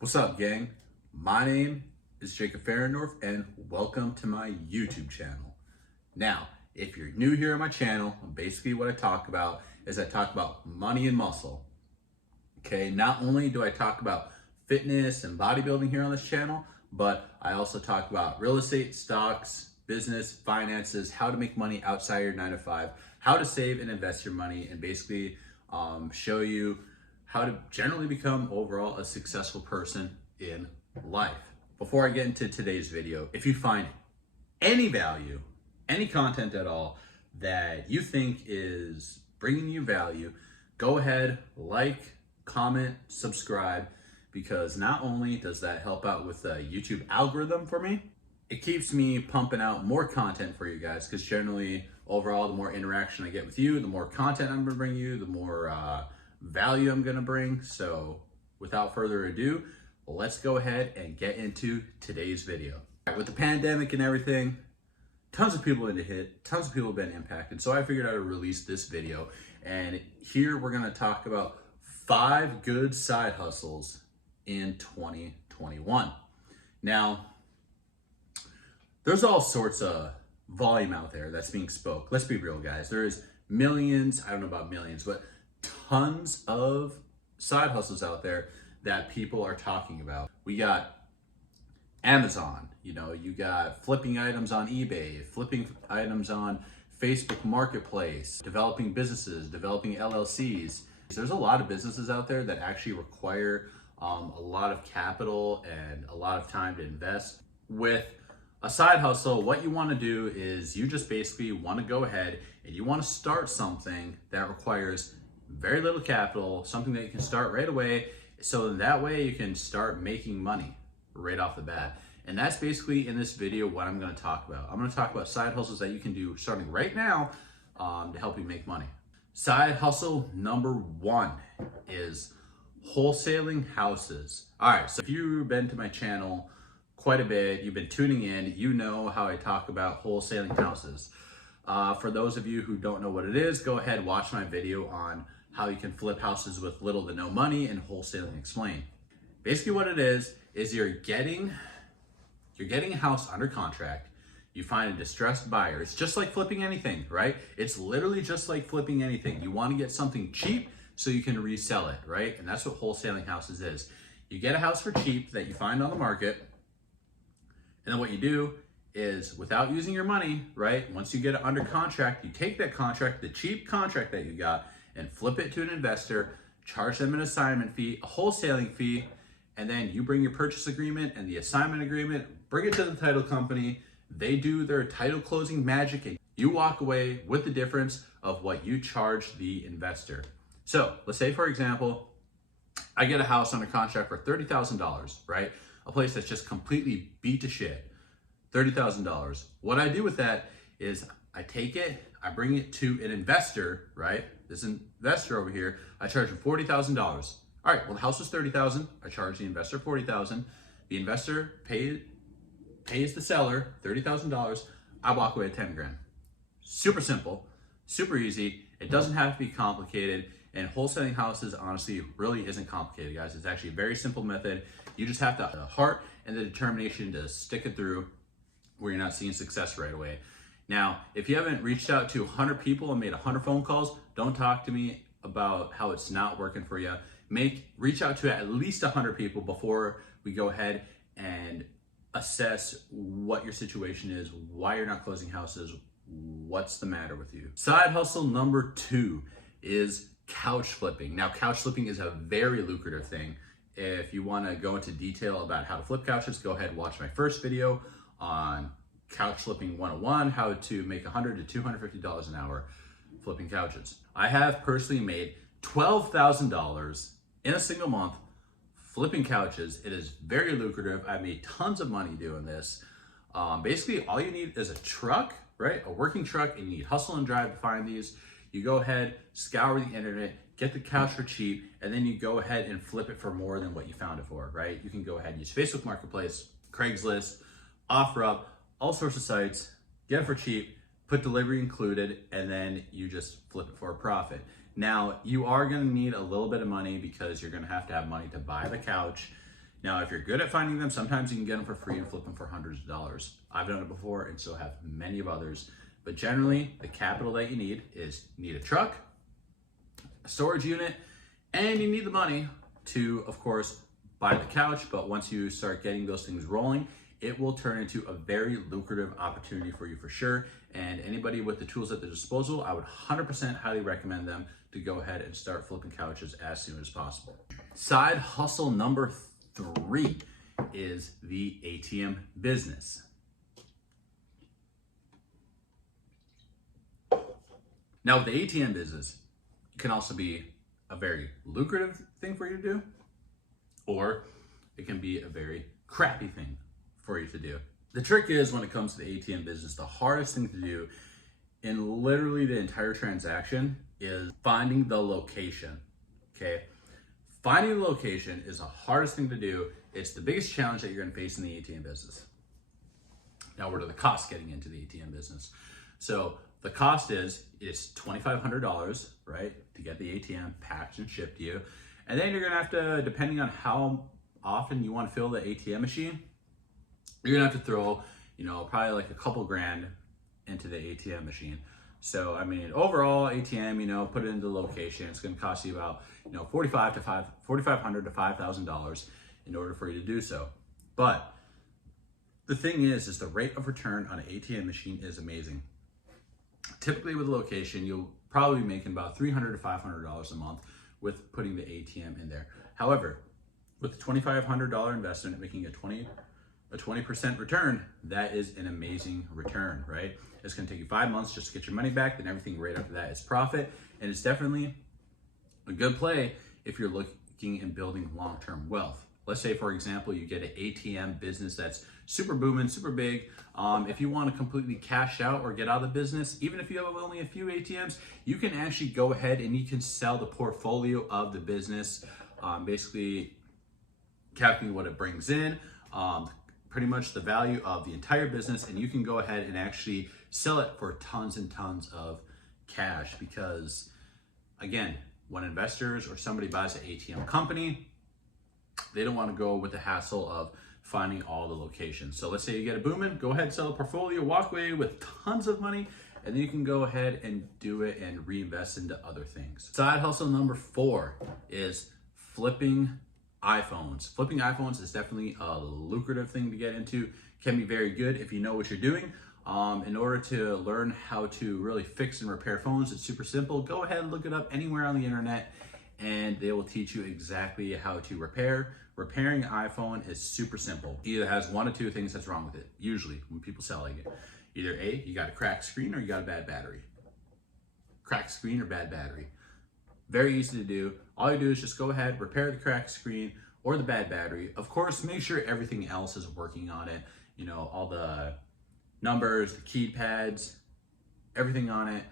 What's up, gang? My name is Jacob Fahrendorff, and welcome to my YouTube channel. Now, if you're new here on my channel, basically what I talk about is I talk about money and muscle. Okay, not only do I talk about fitness and bodybuilding here on this channel, but I also talk about real estate, stocks, business, finances, how to make money outside your 9 to 5, how to save and invest your money, and basically show you how to generally become overall a successful person in life. Before I get into today's video, if you find any value, any content at all that you think is bringing you value, go ahead, like, comment, subscribe, because not only does that help out with the YouTube algorithm for me, it keeps me pumping out more content for you guys, because generally overall the more interaction I get with you, the more content I'm gonna bring you, the more value I'm gonna bring. So without further ado, let's go ahead and get into today's video. All right, with the pandemic and everything, tons of people been hit, tons of people have been impacted. So I figured I would release this video, and here we're gonna talk about 5 good side hustles in 2021. Now, there's all sorts of volume out there that's being spoke. Let's be real, guys. There's millions, I don't know about millions, but tons of side hustles out there that people are talking about. We got Amazon, you got flipping items on eBay, flipping items on Facebook Marketplace, developing businesses, developing LLCs. There's a lot of businesses out there that actually require a lot of capital and a lot of time to invest. With a side hustle, what you want to do is you just basically want to go ahead and you want to start something that requires very little capital, something that you can start right away, so that way you can start making money right off the bat. And that's basically in this video what I'm going to talk about. I'm going to talk about side hustles that you can do starting right now to help you make money. Side hustle number 1 is wholesaling houses. All right, so if you've been to my channel quite a bit, you've been tuning in, you know how I talk about wholesaling houses. For those of you who don't know what it is, go ahead, watch my video on how you can flip houses with little to no money and wholesaling explained. Basically what it is you're getting a house under contract, you find a distressed buyer. It's just like flipping anything, right? It's literally just like flipping anything. You want to get something cheap so you can resell it, right? And that's what wholesaling houses is. You get a house for cheap that you find on the market, and then what you do is, without using your money, right? Once you get it under contract, you take that contract, the cheap contract that you got, and flip it to an investor, charge them an assignment fee, a wholesaling fee, and then you bring your purchase agreement and the assignment agreement, bring it to the title company, they do their title closing magic, and you walk away with the difference of what you charge the investor. So let's say, for example, I get a house under contract for $30,000, right? A place that's just completely beat to shit. $30,000. What I do with that is I take it, I bring it to an investor, right? This investor over here, I charge him $40,000. All right, well, the house was $30,000. I charge the investor $40,000. The investor pays the seller $30,000. I walk away with 10 grand. Super simple, super easy. It doesn't have to be complicated. And wholesaling houses, honestly, really isn't complicated, guys. It's actually a very simple method. You just have the heart and the determination to stick it through where you're not seeing success right away. Now, if you haven't reached out to 100 people and made 100 phone calls, don't talk to me about how it's not working for you. Reach out to at least 100 people before we go ahead and assess what your situation is, why you're not closing houses, what's the matter with you. Side hustle number 2 is couch flipping. Now, couch flipping is a very lucrative thing. If you want to go into detail about how to flip couches, go ahead and watch my first video on Couch Flipping 101, how to make $100 to $250 an hour flipping couches. I have personally made $12,000 in a single month flipping couches. It is very lucrative. I made tons of money doing this. Basically, all you need is a truck, right? A working truck, and you need hustle and drive to find these. You go ahead, scour the internet, get the couch for cheap, and then you go ahead and flip it for more than what you found it for, right? You can go ahead and use Facebook Marketplace, Craigslist, OfferUp, all sorts of sites, get it for cheap, put delivery included, and then you just flip it for a profit. Now, you are gonna need a little bit of money because you're gonna have to have money to buy the couch. Now, if you're good at finding them, sometimes you can get them for free and flip them for hundreds of dollars. I've done it before and so have many of others. But generally, the capital that you need is you need a truck, a storage unit, and you need the money to, of course, buy the couch. But once you start getting those things rolling, it will turn into a very lucrative opportunity for you for sure. And anybody with the tools at their disposal, I would 100% highly recommend them to go ahead and start flipping couches as soon as possible. Side hustle number 3 is the ATM business. Now, with the ATM business, it can also be a very lucrative thing for you to do, or it can be a very crappy thing for you to do. The trick is, when it comes to the ATM business, the hardest thing to do in literally the entire transaction is finding the location, okay? Finding the location is the hardest thing to do. It's the biggest challenge that you're gonna face in the ATM business. Now, what are the costs getting into the ATM business? So the cost is $2,500, right, to get the ATM packed and shipped to you. And then you're gonna have to, depending on how often you wanna fill the ATM machine, you're gonna have to throw, probably like a couple grand into the ATM machine. So, I mean, overall ATM, put it into the location, it's gonna cost you about, $4,500 to $5,000 in order for you to do so. But the thing is the rate of return on an ATM machine is amazing. Typically with a location, you'll probably be making about $300 to $500 a month with putting the ATM in there. However, with the $2,500 investment, making a 20% return, that is an amazing return, right? It's gonna take you 5 months just to get your money back, then everything right after that is profit. And it's definitely a good play if you're looking and building long-term wealth. Let's say, for example, you get an ATM business that's super booming, super big. If you want to completely cash out or get out of the business, even if you have only a few ATMs, you can actually go ahead and you can sell the portfolio of the business, basically calculating what it brings in, pretty much the value of the entire business, and you can go ahead and actually sell it for tons and tons of cash. Because again, when investors or somebody buys an ATM company, they don't want to go with the hassle of finding all the locations. So let's say you get a booming, go ahead and sell a portfolio, walk away with tons of money, and then you can go ahead and do it and reinvest into other things. Side hustle number 4 is flipping iPhones. Flipping iPhones is definitely a lucrative thing to get into. Can be very good if you know what you're doing. In order to learn how to really fix and repair phones, it's super simple. Go ahead and look it up anywhere on the internet, and they will teach you exactly how to repair. Repairing an iPhone is super simple. Either has 1 or 2 things that's wrong with it, usually when people selling it. Either A, you got a cracked screen, or you got a bad battery. Cracked screen or bad battery. Very easy to do. All you do is just go ahead, repair the cracked screen or the bad battery. Of course, make sure everything else is working on it. All the numbers, the keypads, everything on it.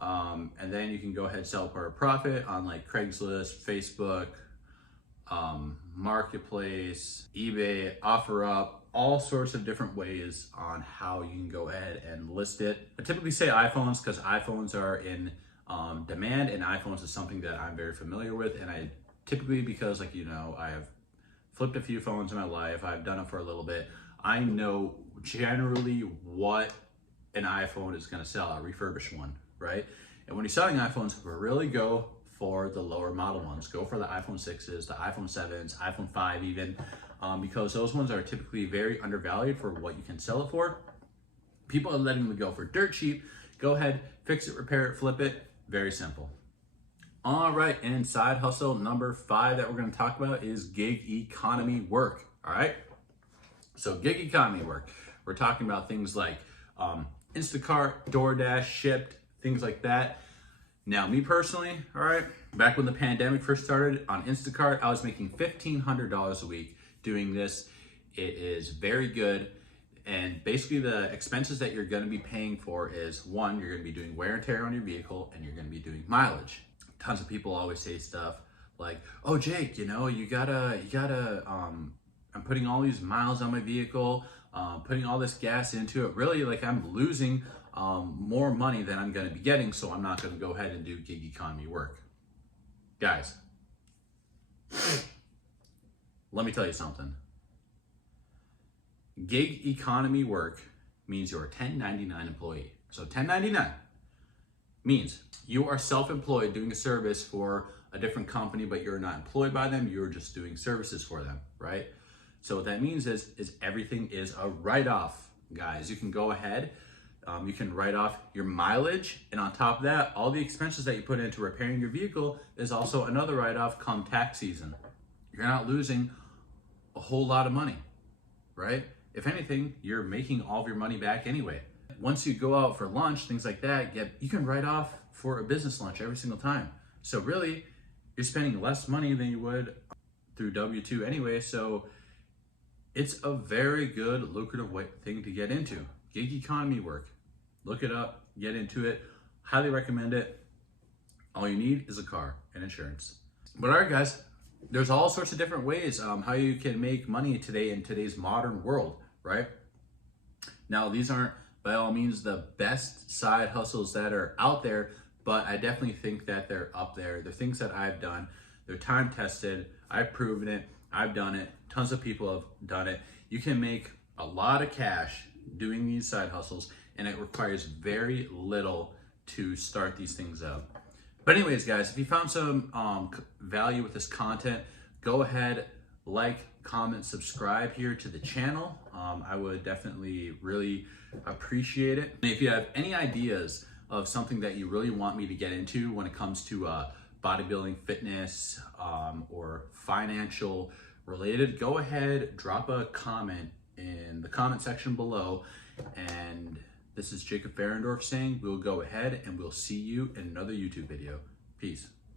And then you can go ahead and sell for a profit on like Craigslist, Facebook, Marketplace, eBay, OfferUp, all sorts of different ways on how you can go ahead and list it. I typically say iPhones because iPhones are in demand, and iPhones is something that I'm very familiar with. And I typically, because I have flipped a few phones in my life, I've done it for a little bit, I know generally what an iPhone is gonna sell, a refurbished one, right? And when you're selling iPhones, really go for the lower model ones. Go for the iPhone 6s, the iPhone 7s, iPhone 5 even, because those ones are typically very undervalued for what you can sell it for. People are letting them go for dirt cheap. Go ahead, fix it, repair it, flip it. Very simple. All right, and side hustle number 5 that we're gonna talk about is gig economy work, all right? So gig economy work, we're talking about things like Instacart, DoorDash, Shipped, things like that. Now, me personally, all right, back when the pandemic first started on Instacart, I was making $1,500 a week doing this. It is very good. And basically the expenses that you're gonna be paying for is, 1, you're gonna be doing wear and tear on your vehicle, and you're gonna be doing mileage. Tons of people always say stuff like, oh, Jake, you gotta, I'm putting all these miles on my vehicle, putting all this gas into it. Really, like, I'm losing more money than I'm gonna be getting, so I'm not gonna go ahead and do gig economy work. Guys, let me tell you something. Gig economy work means you're a 1099 employee. So 1099 means you are self-employed doing a service for a different company, but you're not employed by them. You're just doing services for them, right? So what that means is everything is a write-off, guys. You can go ahead, you can write off your mileage, and on top of that, all the expenses that you put into repairing your vehicle is also another write-off come tax season. You're not losing a whole lot of money, right? If anything, you're making all of your money back anyway. Once you go out for lunch, things like that, you can write off for a business lunch every single time. So really, you're spending less money than you would through W-2 anyway. So it's a very good, lucrative thing to get into. Gig economy work. Look it up, get into it. Highly recommend it. All you need is a car and insurance. But all right, guys, there's all sorts of different ways how you can make money today in today's modern world, right? Now, these aren't by all means the best side hustles that are out there, but I definitely think that they're up there. They're things that I've done. They're time tested. I've proven it. I've done it. Tons of people have done it. You can make a lot of cash doing these side hustles, and it requires very little to start these things up. But anyways, guys, if you found some value with this content, go ahead, like, comment, subscribe here to the channel. I would definitely really appreciate it. And if you have any ideas of something that you really want me to get into when it comes to bodybuilding, fitness, or financial related, go ahead, drop a comment in the comment section below. And this is Jacob Fahrendorff saying we'll go ahead and we'll see you in another YouTube video. Peace.